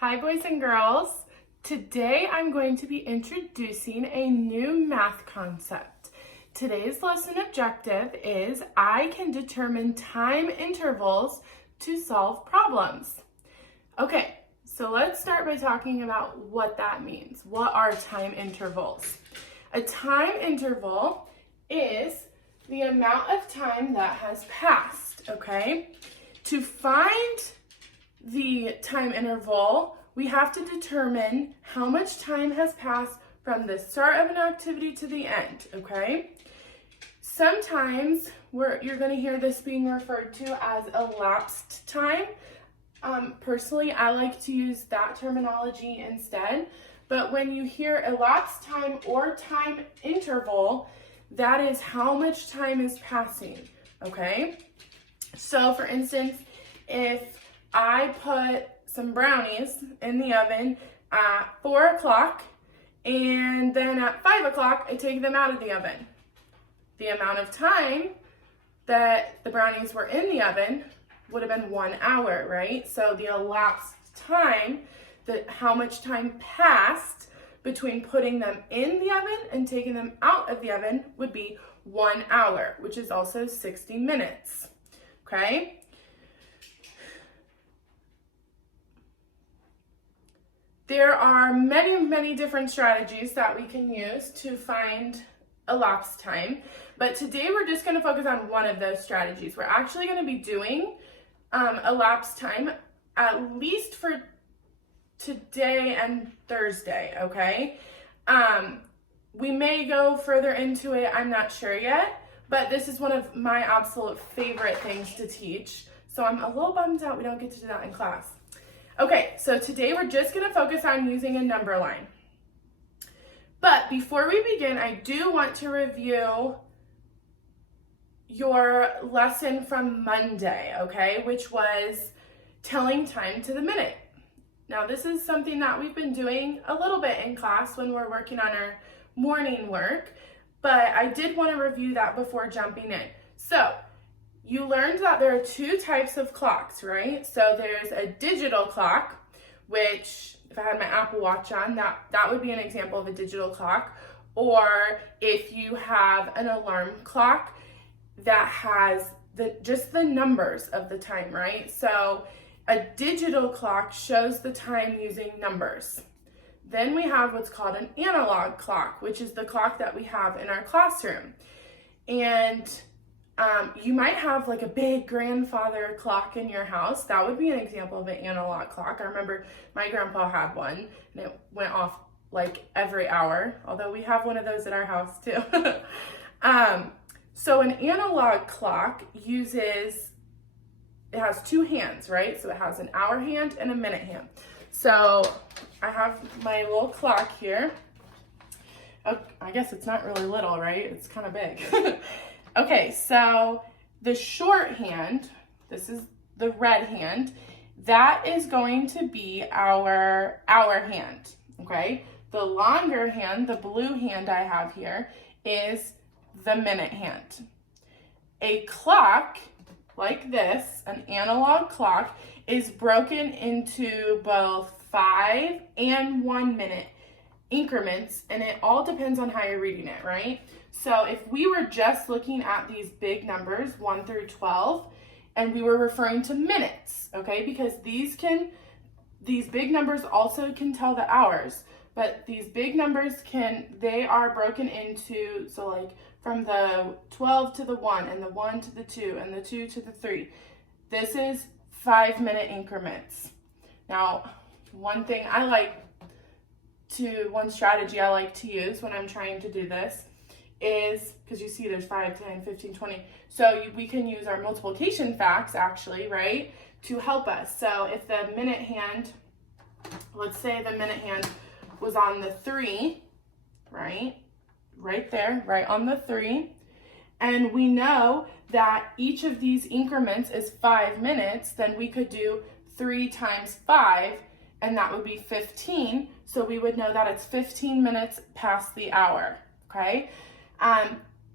Hi boys and girls. Today I'm going to be introducing a new math concept. Today's lesson objective is I can determine time intervals to solve problems. Okay, so let's start by talking about what that means. What are time intervals? A time interval is the amount of time that has passed, okay? To find the time interval, we have to determine how much time has passed from the start of an activity to the end, okay? Sometimes you're going to hear this being referred to as elapsed time. Personally, I like to use that terminology instead, but when you hear elapsed time or time interval, that is how much time is passing, okay? So for instance, if I put some brownies in the oven at 4 o'clock and then at 5 o'clock I take them out of the oven, the amount of time that the brownies were in the oven would have been 1 hour, right? So the elapsed time, how much time passed between putting them in the oven and taking them out of the oven would be 1 hour, which is also 60 minutes, okay? There are many different strategies that we can use to find elapsed time, but today we're just going to focus on one of those strategies. We're actually going to be doing elapsed time at least for today and Thursday, okay? We may go further into it, I'm not sure yet, but this is one of my absolute favorite things to teach, so I'm a little bummed out we don't get to do that in class. Okay, so today we're just going to focus on using a number line. But before we begin, I do want to review your lesson from Monday, okay, which was telling time to the minute. Now, this is something that we've been doing a little bit in class when we're working on our morning work, but I did want to review that before jumping in. So, you learned that there are two types of clocks, right? So there's a digital clock, which if I had my Apple Watch on, that would be an example of a digital clock. Or if you have an alarm clock that has just the numbers of the time, right? So a digital clock shows the time using numbers. Then we have what's called an analog clock, which is the clock that we have in our classroom. And you might have like a big grandfather clock in your house. That would be an example of an analog clock. I remember my grandpa had one and it went off like every hour, although we have one of those at our house too. So an analog clock it has two hands, right? So it has an hour hand and a minute hand. So I have my little clock here. Oh, I guess it's not really little, right? It's kind of big. Okay, so the short hand, this is the red hand, that is going to be our hour hand, okay? The longer hand, the blue hand I have here, is the minute hand. A clock like this, an analog clock, is broken into both 5 and 1 minute increments, and it all depends on how you're reading it, right? So if we were just looking at these big numbers, 1 through 12, and we were referring to minutes, okay, because these big numbers also can tell the hours, but these big numbers they are broken into, so like from the 12 to the 1, and the 1 to the 2, and the 2 to the 3. This is 5-minute increments. Now, one strategy I like to use when I'm trying to do this is, because you see there's 5, 10, 15, 20. So we can use our multiplication facts actually, right, to help us. So if the minute hand, let's say the minute hand was on the 3, right there, right on the 3, and we know that each of these increments is 5 minutes, then we could do 3 times 5, and that would be 15. So we would know that it's 15 minutes past the hour, okay?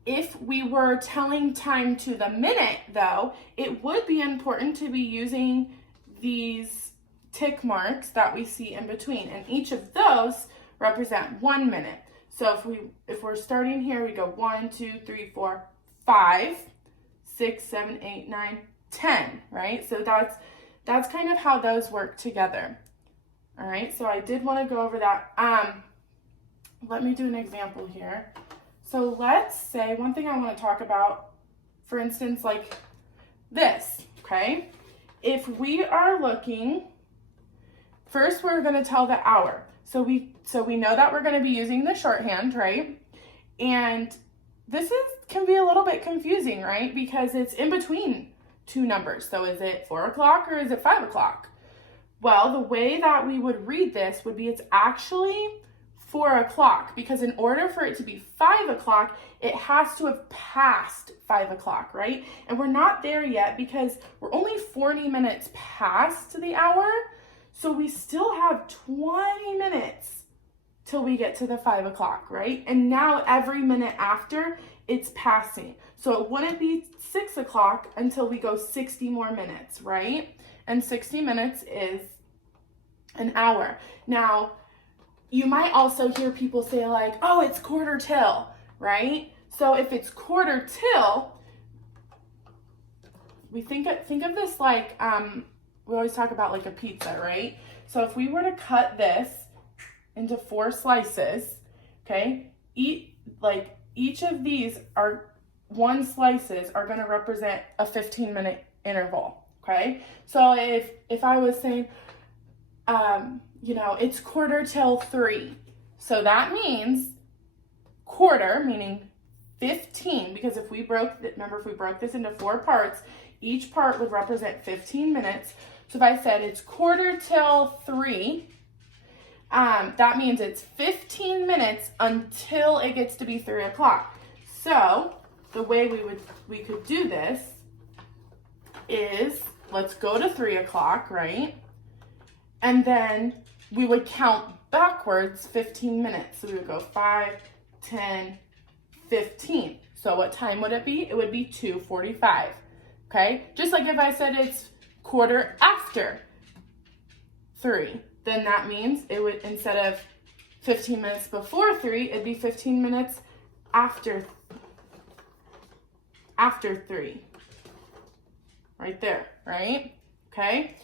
If we were telling time to the minute, though, it would be important to be using these tick marks that we see in between, and each of those represent 1 minute. So if we're starting here, we go 1, 2, 3, 4, 5, 6, 7, 8, 9, 10, right? So that's kind of how those work together. All right, so I did want to go over that. Let me do an example here. So let's say one thing I want to talk about, for instance, like this, okay? If we are looking, first we're going to tell the hour. So we know that we're going to be using the shorthand, right? And this can be a little bit confusing, right? Because it's in between two numbers. So is it 4 o'clock or is it 5 o'clock? Well, the way that we would read this would be it's actually 4 o'clock, because in order for it to be 5 o'clock, it has to have passed 5 o'clock, right? And we're not there yet because we're only 40 minutes past the hour. So we still have 20 minutes till we get to the 5 o'clock, right? And now every minute after, it's passing. So it wouldn't be 6 o'clock until we go 60 more minutes, right? And 60 minutes is an hour. Now, you might also hear people say like, oh, it's quarter till, right? So if it's quarter till, we think of this like, we always talk about like a pizza, right? So if we were to cut this into 4 slices, okay, each of these are 1 slices are going to represent a 15-minute interval, okay? So if I was saying, it's quarter till 3. So that means quarter, meaning 15, because if we broke this into 4 parts, each part would represent 15 minutes. So if I said it's quarter till 3, that means it's 15 minutes until it gets to be 3 o'clock. So the way we could do this is, let's go to 3 o'clock, right? And then we would count backwards 15 minutes. So we would go 5, 10, 15. So what time would it be? It would be 2:45, okay? Just like if I said it's quarter after 3, then that means it would, instead of 15 minutes before 3, it'd be 15 minutes after 3. Right there, right? Okay?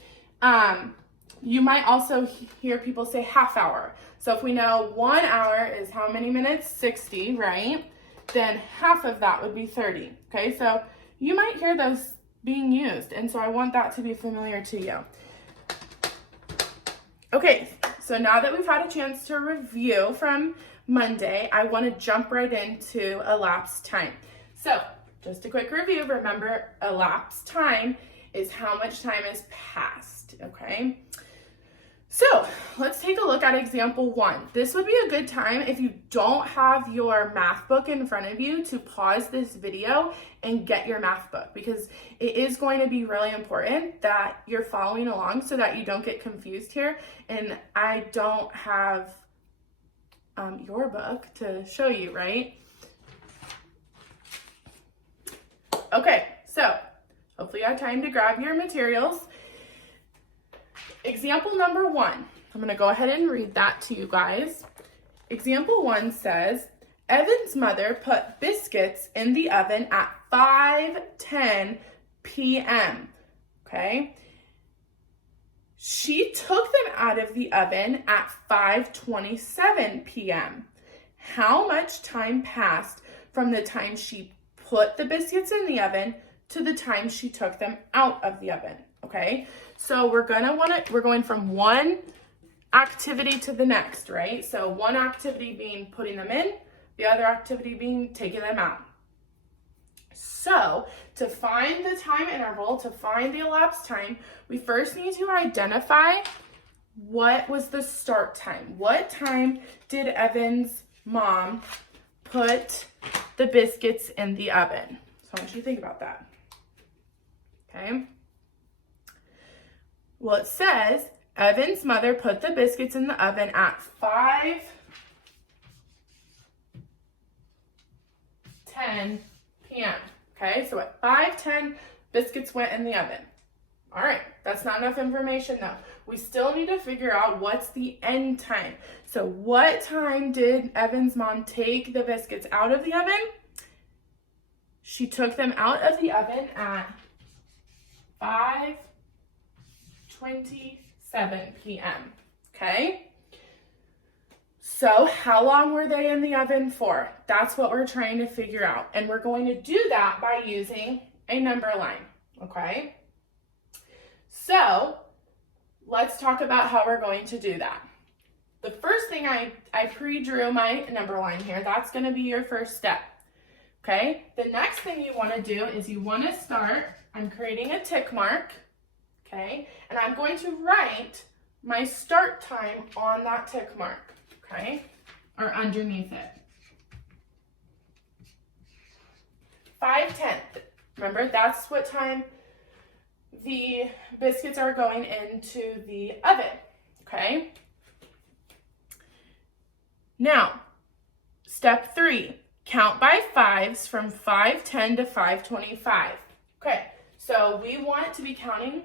You might also hear people say half hour. So if we know 1 hour is how many minutes? 60, right? Then half of that would be 30. Okay, so you might hear those being used, and so I want that to be familiar to you. Okay, so now that we've had a chance to review from Monday, I want to jump right into elapsed time. So just a quick review. Remember, elapsed time is how much time has passed, okay? So let's take a look at example 1. This would be a good time, if you don't have your math book in front of you, to pause this video and get your math book, because it is going to be really important that you're following along so that you don't get confused here. And I don't have your book to show you, right? Okay, so hopefully you have time to grab your materials. Example number 1, I'm going to go ahead and read that to you guys. Example 1 says, Evan's mother put biscuits in the oven at 5:10 p.m. Okay? She took them out of the oven at 5:27 p.m. How much time passed from the time she put the biscuits in the oven to the time she took them out of the oven? Okay, so we're going from one activity to the next, right? So one activity being putting them in, the other activity being taking them out. So to find the time interval, to find the elapsed time, we first need to identify what was the start time. What time did Evan's mom put the biscuits in the oven? So I want you to think about that. Okay. Well, it says Evan's mother put the biscuits in the oven at 5:10 p.m. Okay, so at 5:10, biscuits went in the oven. All right, that's not enough information though. We still need to figure out what's the end time. So what time did Evan's mom take the biscuits out of the oven? She took them out of the oven at 5:27 p.m. Okay? So how long were they in the oven for? That's what we're trying to figure out. And we're going to do that by using a number line, okay? So let's talk about how we're going to do that. The first thing I pre-drew my number line here. That's going to be your first step, okay? The next thing you want to do is you want to start, I'm creating a tick mark, okay? And I'm going to write my start time on that tick mark, okay? Or underneath it. 5:10. Remember, that's what time the biscuits are going into the oven, okay? Now, step 3, count by 5s from 5:10 to 5:25. Okay, so we want to be counting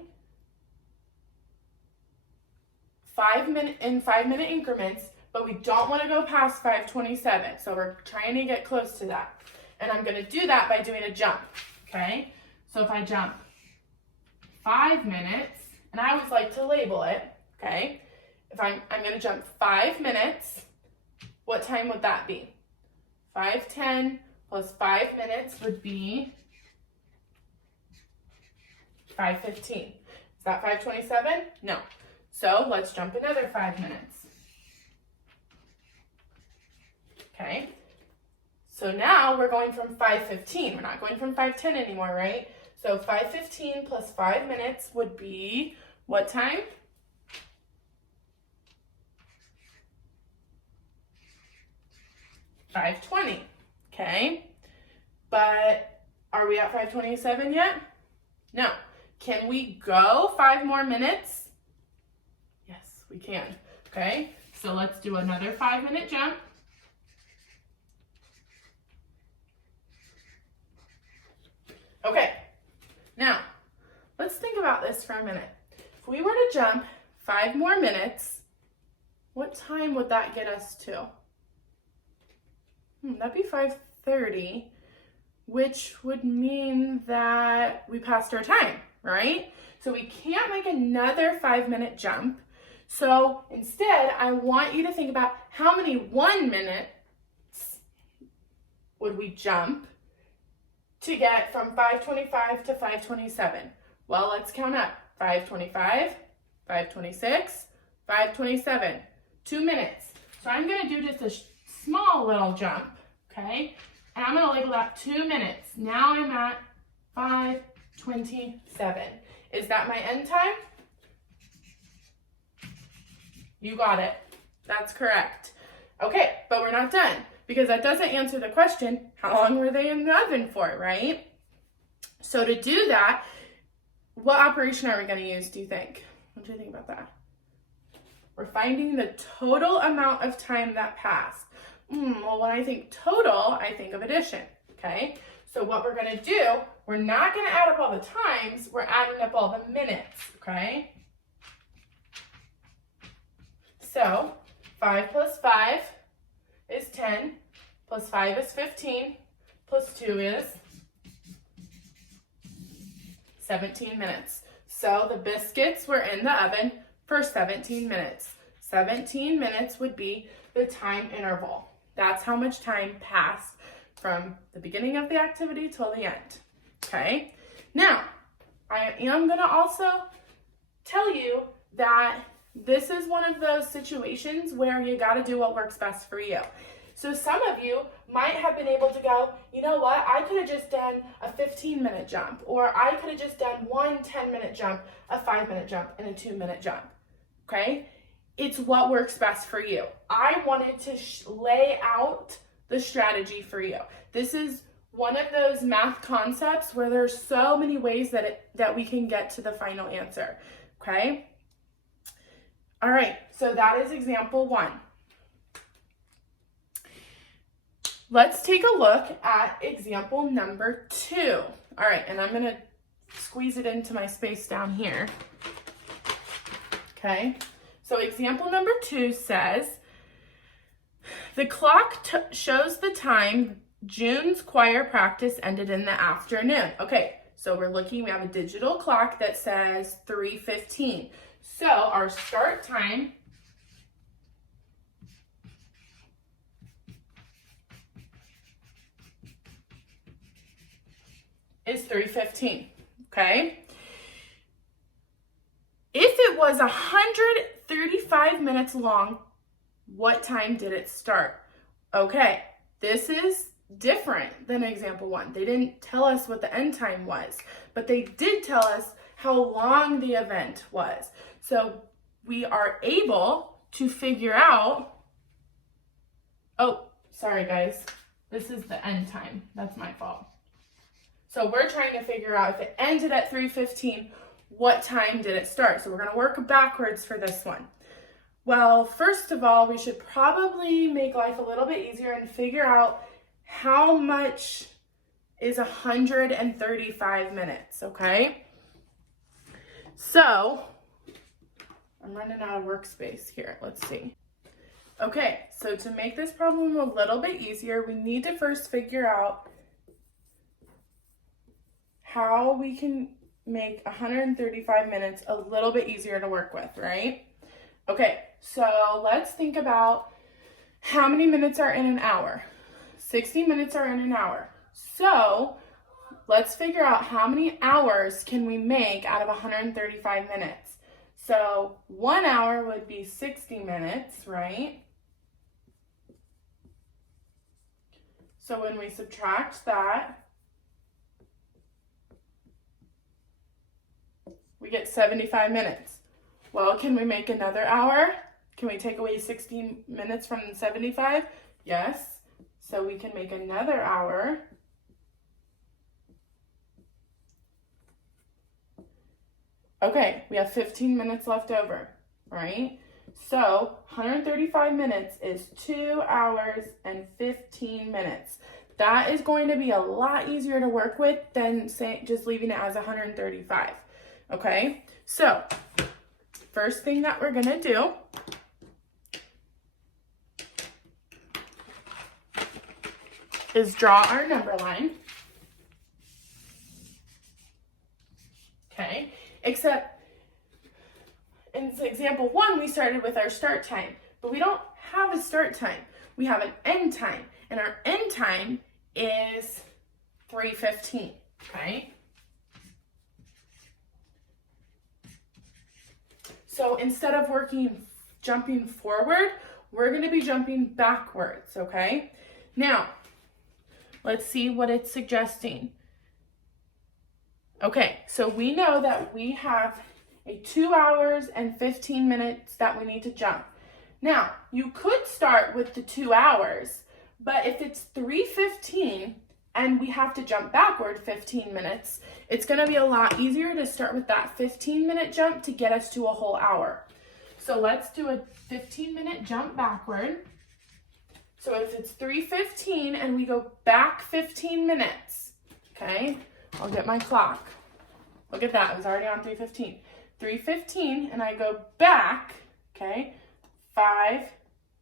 5-minute increments, but we don't want to go past 5:27. So we're trying to get close to that. And I'm going to do that by doing a jump, okay? So if I jump 5 minutes, and I always like to label it, okay? If I'm going to jump 5 minutes, what time would that be? 5:10 plus 5 minutes would be 5:15. Is that 5:27? No. So let's jump another 5 minutes. Okay. So now we're going from 5:15. We're not going from 5:10 anymore, right? So 5:15 plus 5 minutes would be what time? 5:20. Okay. But are we at 5:27 yet? No. Can we go 5 more minutes? Yes, we can. Okay. So let's do another 5-minute jump. Okay. Now, let's think about this for a minute. If we were to jump 5 more minutes, what time would that get us to? That'd be 5:30, which would mean that we passed our time, right? So we can't make another 5-minute jump. So instead, I want you to think about how many 1 minutes would we jump to get from 5:25 to 5:27. Well, let's count up. 5:25, 5:26, 5:27. 2 minutes. So I'm going to do just a small little jump, okay? And I'm going to label that 2 minutes. Now I'm at 5:27. Is that my end time? You got it. That's correct. Okay, but we're not done because that doesn't answer the question, how long were they in the oven for, right? So to do that, what operation are we going to use, do you think? What do you think about that? We're finding the total amount of time that passed. Well, when I think total, I think of addition, okay? So what we're going to do, we're not going to add up all the times, we're adding up all the minutes, okay? So 5 plus 5 is 10, plus 5 is 15, plus 2 is 17 minutes. So the biscuits were in the oven for 17 minutes. 17 minutes would be the time interval. That's how much time passed from the beginning of the activity till the end. Okay? Now, I am going to also tell you that this is one of those situations where you got to do what works best for you. So some of you might have been able to go, you know what, I could have just done a 15-minute jump, or I could have just done one 10-minute jump, a 5-minute jump, and a 2-minute jump, okay? It's what works best for you. I wanted to lay out the strategy for you. This is one of those math concepts where there's so many ways that we can get to the final answer, okay? All right, so that is example 1. Let's take a look at example number 2. All right, and I'm going to squeeze it into my space down here. Okay, so example number 2 says, the clock shows the time June's choir practice ended in the afternoon. Okay, so we have a digital clock that says 3:15. So our start time is 3:15, okay? If it was 135 minutes long, what time did it start? Okay, this is different than example 1. They didn't tell us what the end time was, but they did tell us how long the event was. So we are able to figure out, oh, sorry guys, this is the end time. That's my fault. So we're trying to figure out if it ended at 3:15, what time did it start? So we're going to work backwards for this one. Well, first of all, we should probably make life a little bit easier and figure out how much is 135 minutes, okay? So, I'm running out of workspace here. Let's see. Okay, so to make this problem a little bit easier, we need to first figure out how we can make 135 minutes a little bit easier to work with, right? Okay, so let's think about how many minutes are in an hour. 60 minutes are in an hour. So let's figure out how many hours can we make out of 135 minutes. So 1 hour would be 60 minutes, right? So when we subtract that, we get 75 minutes. Well, can we make another hour? Can we take away 60 minutes from 75? Yes. So we can make another hour. Okay, we have 15 minutes left over, right? So 135 minutes is 2 hours and 15 minutes. That is going to be a lot easier to work with than just leaving it as 135. Okay, so first thing that we're gonna do is draw our number line. Okay, except in example 1, we started with our start time, but we don't have a start time. We have an end time, and our end time is 3:15, okay? So instead of jumping forward, we're gonna be jumping backwards, okay? Now, let's see what it's suggesting. Okay, so we know that we have a 2 hours and 15 minutes that we need to jump. Now, you could start with the 2 hours, but if it's 3:15 and we have to jump backward 15 minutes, it's gonna be a lot easier to start with that 15-minute jump to get us to a whole hour. So let's do a 15-minute jump backward. So if it's 3:15 and we go back 15 minutes, okay, I'll get my clock. Look at that, it was already on 3:15. 3:15 and I go back, okay, 5,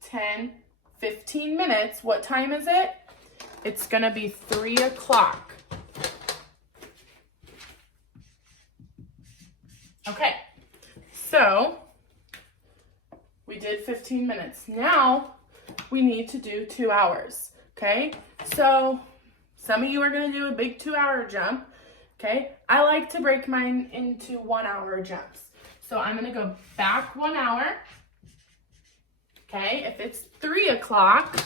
10, 15 minutes. What time is it? It's gonna be 3 o'clock. Okay, so we did 15 minutes. Now we need to do 2 hours, okay? So some of you are gonna do a big 2-hour jump, okay? I like to break mine into 1-hour jumps. So I'm gonna go back 1 hour, okay? If it's 3 o'clock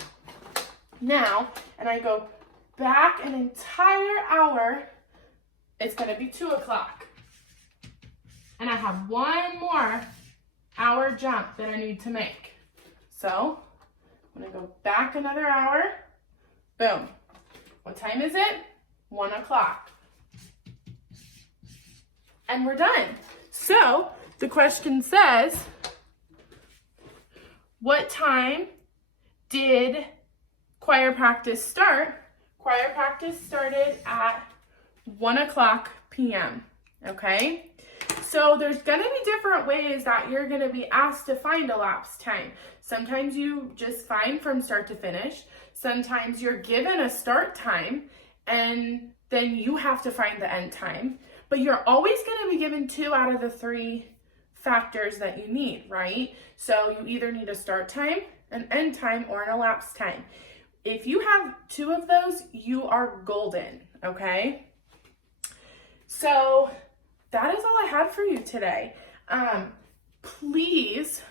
now, and I go back an entire hour, it's gonna be 2 o'clock. And I have 1 more hour jump that I need to make. So I'm gonna go back another hour, boom. What time is it? 1 o'clock. And we're done. So the question says, what time did choir practice start? Choir practice started at 1 o'clock p.m. okay? So there's gonna be different ways that you're gonna be asked to find elapsed time. Sometimes you just find from start to finish. Sometimes you're given a start time and then you have to find the end time. But you're always gonna be given 2 out of the 3 factors that you need, right? So you either need a start time, an end time, or an elapsed time. If you have 2 of those, you are golden, okay? So that is all I had for you today. Please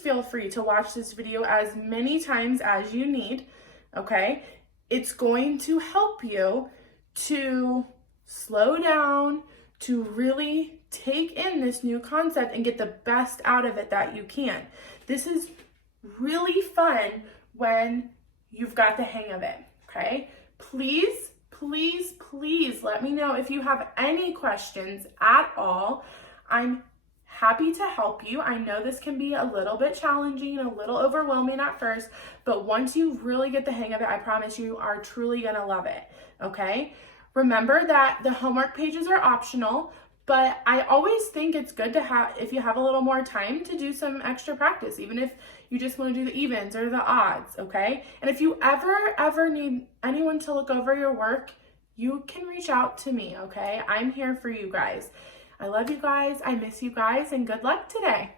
feel free to watch this video as many times as you need, okay? It's going to help you to slow down, to really take in this new concept and get the best out of it that you can. This is really fun when you've got the hang of it, okay? Please let me know if you have any questions at all. I'm happy to help you. I know this can be a little bit challenging, a little overwhelming at first, but once you really get the hang of it, I promise you are truly gonna love it, okay? Remember that the homework pages are optional, but I always think it's good to have, if you have a little more time, to do some extra practice, even if you just want to do the evens or the odds, okay? And if you ever need anyone to look over your work, you can reach out to me, okay? I'm here for you guys. I love you guys, I miss you guys, and good luck today.